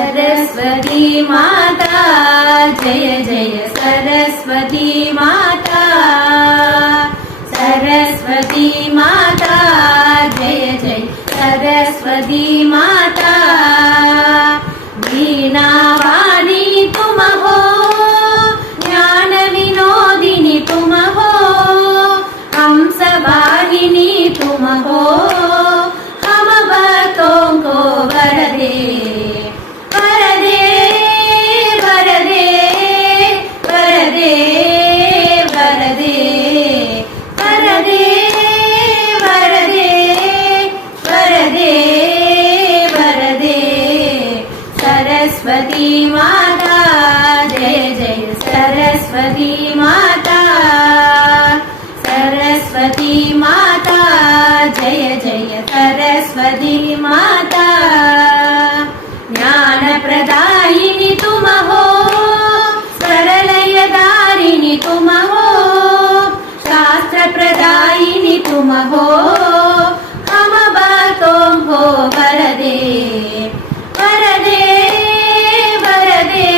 सरस्वती माता जय जय सरस्वती माता सरस्वती माता जय जय सरस्वती माता वीणावाणी तुम हो ज्ञान विनोदिनी तुम हो हंसवाहिनी तुम हो हम भक्तों को वरदे वरदे वरदे वरदे वरदे वरदे वरदे वरदे वरदे सरस्वती माता जय जय सरस्वती माता सरस्वती माता जय जय सरस्वती माता ज्ञान प्रदायिनी तुम हो सरलयदारिणी तुम हो शास्त्र प्रदायिनी तुम हो हम भक्तों को वरदे वरदे वरदे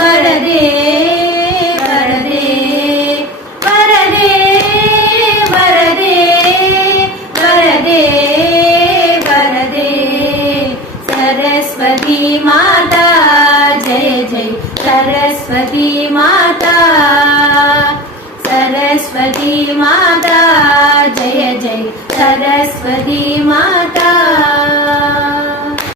वरदे वरदे वरदे वरदे वरदे वरदे सरस्वती माता जय जय सरस्वती माता सरस्वती माता जय जय सरस्वती माता।